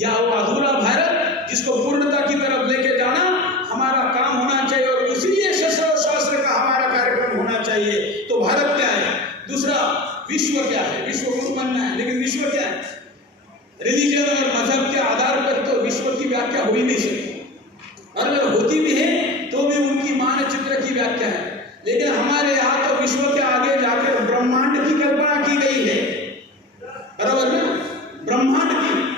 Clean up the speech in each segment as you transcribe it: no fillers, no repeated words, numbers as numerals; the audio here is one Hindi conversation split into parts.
या वो अधूरा भारत जिसको पूर्णता की तरफ लेके जाना हमारा काम होना चाहिए, और इसीलिए शस्त्र और शास्त्र का हमारा कार्यक्रम होना चाहिए। तो भारत क्या है, दूसरा विश्व क्या है, विश्व गुरु बनना है, लेकिन विश्व क्या है, रिलीजन और मजहब के आधार पर तो विश्व की व्याख्या हो ही नहीं सकती, और अगर होती भी है तो भी उनकी मानचित्र की व्याख्या है। लेकिन हमारे यहाँ तो विश्व के आगे जाकर ब्रह्मांड की कल्पना की गई है, बराबर ना, ब्रह्मांड की।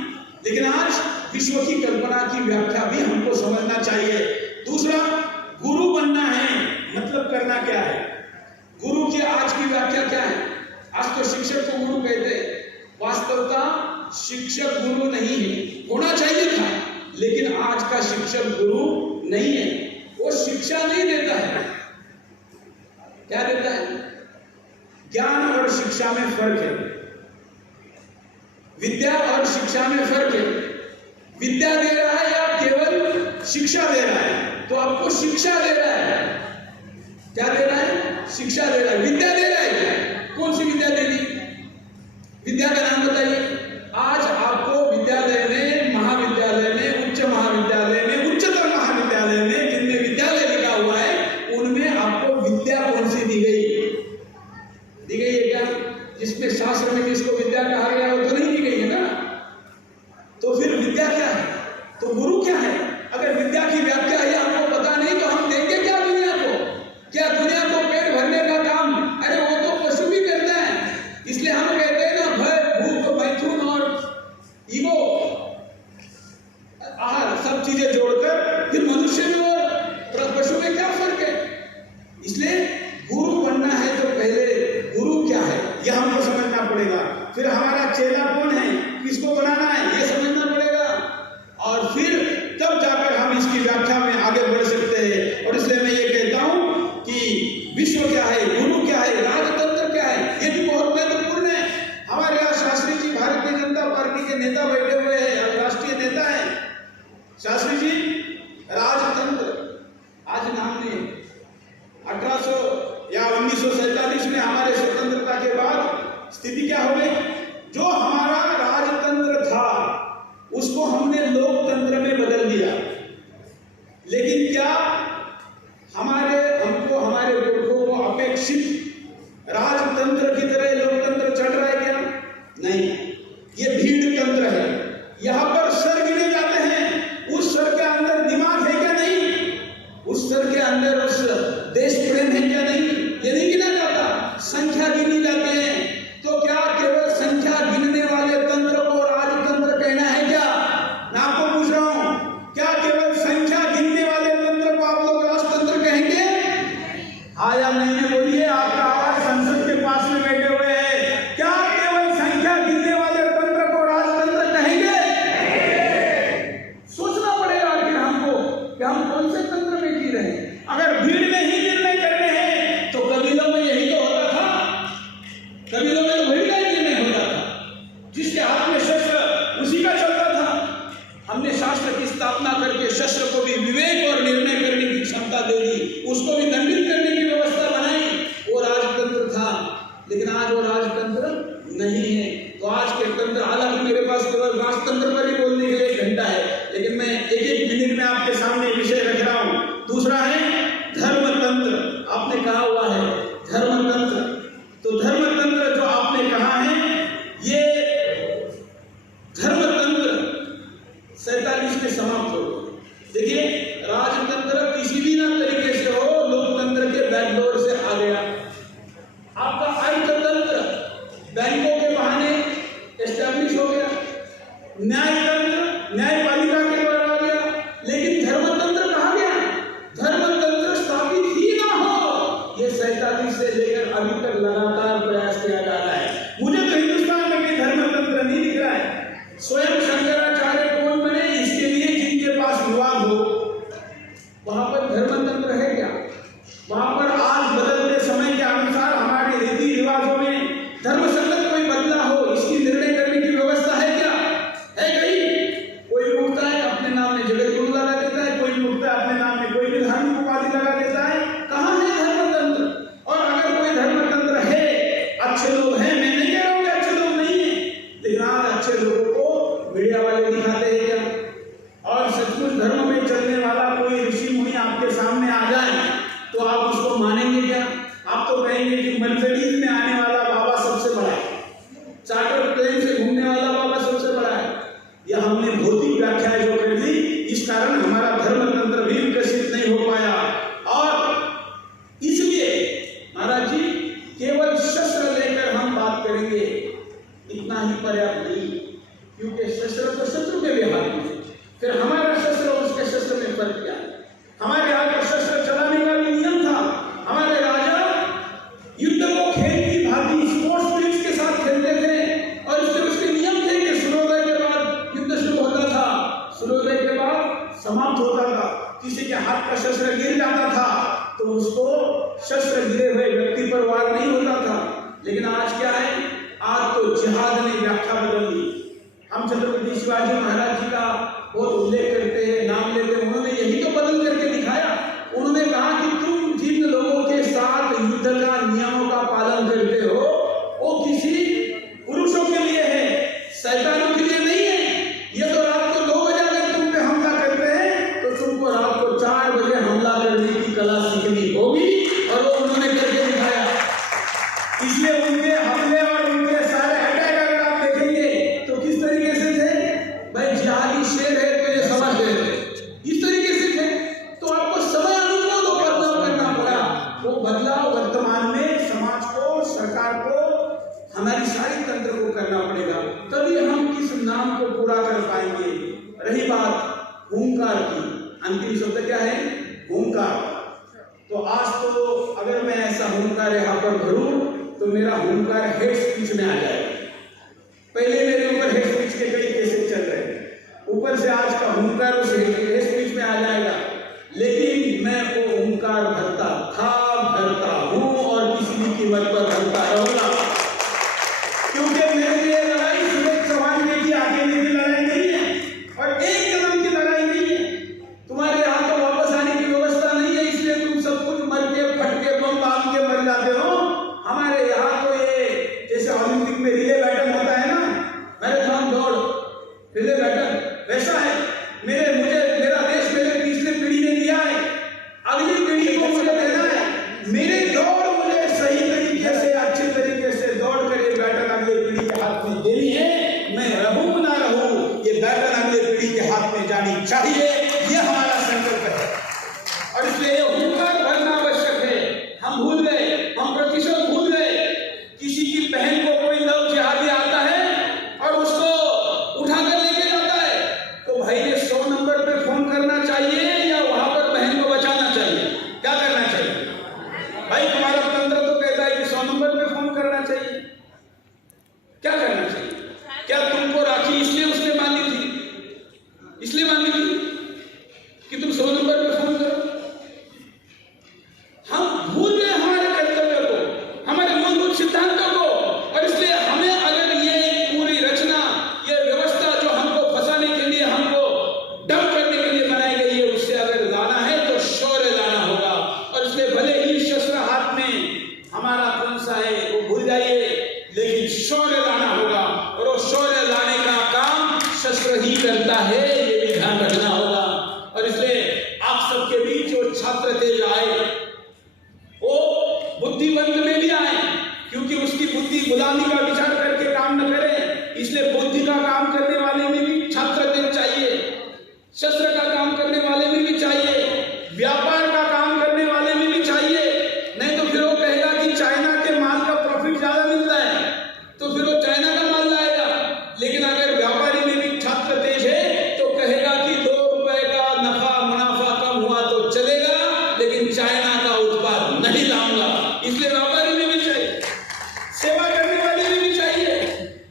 लेकिन आज विश्व की कल्पना की व्याख्या भी हमको समझना चाहिए। दूसरा, गुरु बनना है, मतलब करना क्या है, गुरु की आज की व्याख्या क्या है। आज तो शिक्षक को गुरु कहते हैं, वास्तवता शिक्षक गुरु नहीं है, होना चाहिए था, लेकिन आज का शिक्षक गुरु नहीं है। वो शिक्षा नहीं देता है, क्या देता है, ज्ञान और शिक्षा में फर्क है, विद्या और शिक्षा में फर्क है। विद्या दे रहा है या केवल शिक्षा दे रहा है, तो आपको शिक्षा दे रहा है, क्या दे रहा है, शिक्षा दे रहा है, विद्या दे रहा है। कौन सी विद्या दे दी, विद्या का नाम बताइए। आज आपको विद्यालय में, महाविद्यालय में, उच्च महाविद्यालय में, उच्चतर महाविद्यालय में जिनमें विद्यालय लिखा हुआ है उनमें आपको विद्या कौन सी दी गई है क्या, जिसमें शास्त्र में जिसको विद्या कहा गया वो तो नहीं दी गई है ना। तो फिर विद्या क्या है, तो गुरु क्या है। अगर विद्या की व्याख्या है हमको पता नहीं तो हम देंगे क्या दुनिया को, क्या दुनिया को पेट भरने का काम, अरे वो तो पशु भी करता है। इसलिए हम कहते हैं ना, भय, भूख, मैथुन और ईगो, आहार, सब चीजें जोड़कर फिर मनुष्य में और पशु में क्या फर्क है। इसलिए गुरु बनना है तो पहले गुरु क्या है यह हमको समझना पड़ेगा, फिर हमारा चेला कौन है, किसको बनाना है ये समझना पड़ेगा, और फिर तब जाकर हम इसकी व्याख्या में आगे बढ़ सकते हैं। और इसलिए मैं ये कहता हूं कि विश्व क्या है, गुरु क्या है, राजतंत्र क्या है, ये भी बहुत महत्वपूर्ण है। हमारे यहाँ शास्त्री जी भारतीय जनता पार्टी के नेता बैठे हुए हैं, राष्ट्रीय नेता है शास्त्री जी। राजतंत्र आज नाम ने 1800 या 1947 में हमारे स्वतंत्रता के बाद स्थिति क्या हो गई, जो हमारा राजतंत्र था उसको हमने लोकतंत्र में बदल दिया। लेकिन क्या हमको हमारे पुरखों को अपेक्षित राजतंत्र की तरह लोकतंत्र चल रहा है क्या, नहीं, ये भीड़ तंत्र है। यहां पर सर गिने जाते हैं, उस सर के अंदर दिमाग है क्या, नहीं, उस सर के अंदर उस देश प्रेम है क्या, नहीं, ये नहीं गिना जाता, संख्या गिनी जाती है। तो क्या केवल संख्या गिनने वाले तंत्र को राजतंत्र कहना है क्या, मैं आपको पूछ रहा हूं, क्या केवल संख्या गिनने वाले तंत्र को आप लोग राजतंत्र कहेंगे, हाँ या नहीं में बोलिए। आपका आवाज संसद के पास में बैठे हुए हैं, क्या केवल संख्या गिनने वाले तंत्र को राजतंत्र कहेंगे, सोचना पड़ेगा आखिर हमको कि हम कौन से तंत्र में जी रहे हैं। अगर भीड़ में ही निर्णय करने हैं तो कबीलों में यही तो होता था, कबीलों में तो भीड़ का ही निर्णय होता था, जिसके हाथ में शस्त्र उसी का चलता था। हमने शास्त्र की स्थापना करके शस्त्र को भी विवेक और निर्णय करने की क्षमता दे दी, उसको भी दंडित करने की व्यवस्था बनाई, वो राजतंत्र था। लेकिन आज वो राजतंत्र नहीं है। तो आज के तंत्र, हालांकि मेरे पास केवल राजतंत्र पर ही बोलने के लिए घंटा है, लेकिन मैं एक मिनट में आपके सामने विषय रख रहा हूं। दूसरा है धर्मतंत्र, आपने कहा हुआ है धर्मतंत्र। तो धर्मतंत्र जो आपने कहा है, ये धर्मतंत्र 47 में समाप्त हो गया। देखिए, राजतंत्र किसी भी ना तरीके से हो, लोकतंत्र के बैकडोर से आ गया। आपका अर्थतंत्र बैंकों के बहाने एस्टैब्लिश हो गया, न्यायतंत्र न्यायपालिका के द्वारा आ गया, लेकिन धर्मतंत्र कहाँ गया, धर्मतंत्र स्थापित ही ना हो। ये 47 से लेकर अभी तक लगातार प्रयास किया जा रहा है। मुझे तो हिंदुस्तान में भी धर्मतंत्र नहीं दिख रहा है। स्वयं शंकराचार्य कौन बने, इसके लिए जिनके पास विवाद हो, वहां पर धर्मतंत्र है क्या, वहां पर आज बदलते समय के अनुसार हमारे रीति रिवाजों में धर्म संगत कोई बदला हो, इसकी निर्णय करने की व्यवस्था है क्या, है कहीं। कोई उठता है अपने नाम में जगत गुरु लगा देता है, कोई उठता है अपने नाम में कोई भी धार्मिक उपाधि लगा देता है। कहां है धर्मतंत्र। और अगर कोई धर्मतंत्र है, अच्छे लोग हैं, मैं नहीं कह रहा हूं कि अच्छे लोग नहीं है, लेकिन आज अच्छे लोगों को मीडिया वाले दिखाते हैं क्या? और सचमुच धर्म में चलने वाला कोई ऋषि मुनि आपके सामने आ जाए तो आप उसको मानेंगे क्या? आप तो कहेंगे कि मर्सिडीज में आने वाला बाबा सबसे बड़ा है, चार्टर प्लेन से घूमने वाला बाबा सबसे बड़ा है। यह हमने भौतिक व्याख्या जो कर दी, इस कारण हमारा धर्म तंत्र भी विकसित नहीं हो पाया। और इसलिए महाराज जी केवल शस्त्र लेकर हम बात करेंगे इतना ही पर्याप्त नहीं, क्योंकि शस्त्र तो शत्रु के भी हाथ में, फिर हमारा शस्त्र और उसके शस्त्र में फर्क क्या है? हमारे यहाँ पर शस्त्र चलाने का भी नियम था। हमारे राजा युद्ध को खेल की भांति स्पोर्ट्स ड्रिल्स के साथ खेलते थे और उसके नियम थे कि सूर्योदय के बाद युद्ध शुरू होता था, सूर्योदय के बाद समाप्त होता था। किसी के हाथ का शस्त्र गिर जाता था तो उसको शस्त्र गिरे हुए व्यक्ति पर वार नहीं होता था। लेकिन आज क्या है? आज तो जिहाद ने व्याख्या बदल दी। हम छत्रपति शिवाजी महाराज जी का बहुत उल्लेख करते हैं, नाम लेते हैं, उन्होंने यही तो बदल करके दिखाया। उन्होंने कहा कि तुम जिन लोगों के साथ युद्ध का नियमों का पालन करते हो वो किसी पुरुषों के लिए है, शैतानों के लिए नहीं है। ये तो रात को 2 बजे अगर तुम पे हमला करते हैं तो तुमको रात को 4 बजे हमला करने की कला सीखनी होगी, और वो उन्होंने करके दिखाया। इसलिए उनके हमले और उनके सारे अटैक अगर आप देखेंगे तो किस तरीके से थे? भाई जिहादी शेर है तो ये समझ गए थे, इस तरीके से थे। तो आपको समय अनुकूल तो बदलाव करना पड़ा। वो बदलाव वर्तमान में समाज को, सरकार को, हमारी सारी तंत्र को करना पड़ेगा, तभी हम इस नाम को पूरा कर पाएंगे। रही बात हुंकार की, अंतिम शब्द क्या है? हुंकार। तो आज तो अगर मैं ऐसा हुंकार यहाँ पर भरूं तो मेरा हुंकार हेड स्पीच में आ जाएगा। पहले मेरे ऊपर हेड स्पीच के कई केसेस चल रहे हैं, ऊपर से आज का हुंकार उस हेड स्पीच में आ जाएगा। लेकिन मैं वो हुंकार भरता था, भरता हूं और किसी भी कीमत पर भरता रहूंगा, क्योंकि मेरे लिए लड़ाई सुरेश चौहान की अकेले की लड़ाई नहीं है और एक कदम की लड़ाई नहीं है। तुम्हारे यहाँ तो वापस आने की व्यवस्था नहीं है, इसलिए तुम सब कुछ मर के फट के बम बांध के मर जाते हो। हमारे यहाँ तो ये जैसे ओलंपिक में रिले बैटल होता है ना, मैराथन दौड़, रिले बैटल वैसा है। मेरा देश मेरे पिछले पीढ़ी ने दिया है, अगली पीढ़ी को मुझे देना है। मेरे दौड़ मुझे सही तरीके से, अच्छे तरीके से दौड़ कर ये बैटल अगले पीढ़ी के हाथ में देनी है। मैं रहूं ना रहूं, ये बैटल अगले पीढ़ी के हाथ में जानी चाहिए, ये हमारा संकल्प है। और इसलिए ये हुंकार भरना आवश्यक है। हम भूल गए, हम प्रतिशत भूल गए। किसी की बहन को कोई लव जिहादी आता है और उसको उठाकर लेके जाता है, तो भाई ने 100 नंबर पे फोन करना चाहिए या वहां पर बहन को बचाना चाहिए? क्या करना चाहिए? भाई तुम्हारा तंत्र तो कहता है कि 100 नंबर पे फोन करना चाहिए। क्या करना चाहिए? क्या तुमको राखी इसलिए उसने बांधी थी, इसलिए बांधी थी कि तुम 100 नंबर पे फोन करो? हम भूल गए हमारे कर्तव्य को, हमारे मूलभूत सिद्धांतों को। और इसलिए हमें अगर ये पूरी रचना, ये व्यवस्था जो हमको फंसाने के लिए, हमको डंप करने के लिए बनाई गई है, उससे अगर लाना है तो शौर्य लाना होगा। और इसलिए भले ही शस्त्र हाथ में हमारा कौन सा है वो भूल जाइए, लेकिन शौर्य लाना होगा। और वो शौर्य लाने का काम शस्त्र ही करता है, ये भी ध्यान रखना होगा। और इसलिए आप सबके बीच जो छात्र तेज आए वो बुद्धिवंत में भी आए, क्योंकि उसकी बुद्धि गुलामी का विचार करके काम न करे। इसलिए बुद्धि का काम करने वाले में भी छात्र तेज चाहिए, शस्त्र का काम करने वाले में भी चाहिए, व्यापार का काम करने वाले में भी चाहिए। नहीं तो फिर वो कहेगा कि चाइना के माल का प्रॉफिट ज्यादा मिलता है, तो फिर वो चाइना का माल लाएगा। लेकिन अगर व्यापारी में भी छात्र तेज है तो कहेगा कि 2 रुपए का नफा मुनाफा कम हुआ तो चलेगा, लेकिन चाइना का उत्पाद नहीं लाऊंगा। इसलिए व्यापारी में भी चाहिए, सेवा करने वाले में भी चाहिए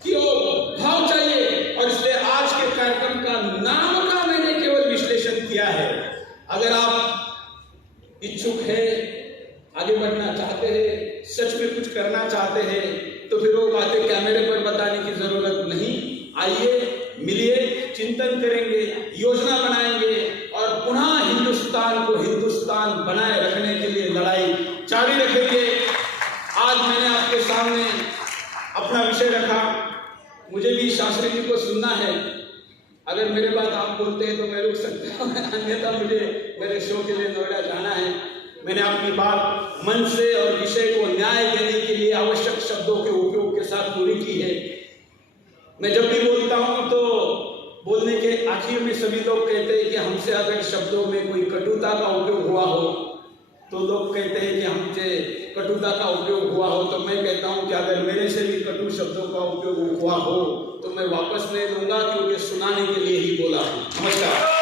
कि वो भाव चाहिए। और इसलिए आज के कार्यक्रम का नाम का मैंने केवल विश्लेषण किया है। अगर आप इच्छुक है, आगे बढ़ना चाहते हैं, सच में कुछ करना चाहते हैं, तो फिर वो बातें कैमरे पर बताने की जरूरत नहीं। आइए, मिलिए, चिंतन करेंगे, योजना बनाएंगे और पुनः हिंदुस्तान को हिंदुस्तान बनाए रखने के लिए लड़ाई जारी रखेंगे। आज मैंने आपके सामने अपना विषय रखा, मुझे भी शास्त्री जी को सुनना है, अगर मेरे बात आप बोलते हैं तो मैं रुक सकता हूँ, अन्यथा मुझे मेरे शो के लिए नोएडा जाना है। मैंने अपनी बात मन से और विषय को न्याय देने के लिए आवश्यक शब्दों के उपयोग के साथ पूरी की है। मैं जब भी बोलता हूँ तो बोलने के आखिर में सभी लोग कहते हैं कि हमसे अगर शब्दों में कोई कटुता का उपयोग हुआ हो, तो लोग कहते हैं कि हमसे कटुता का उपयोग हुआ हो, तो मैं कहता हूं कि अगर मेरे से भी कटु शब्दों का उपयोग हुआ हो तो मैं वापस नहीं लूंगा, क्योंकि सुनाने के लिए ही बोला हूं। नमस्कार।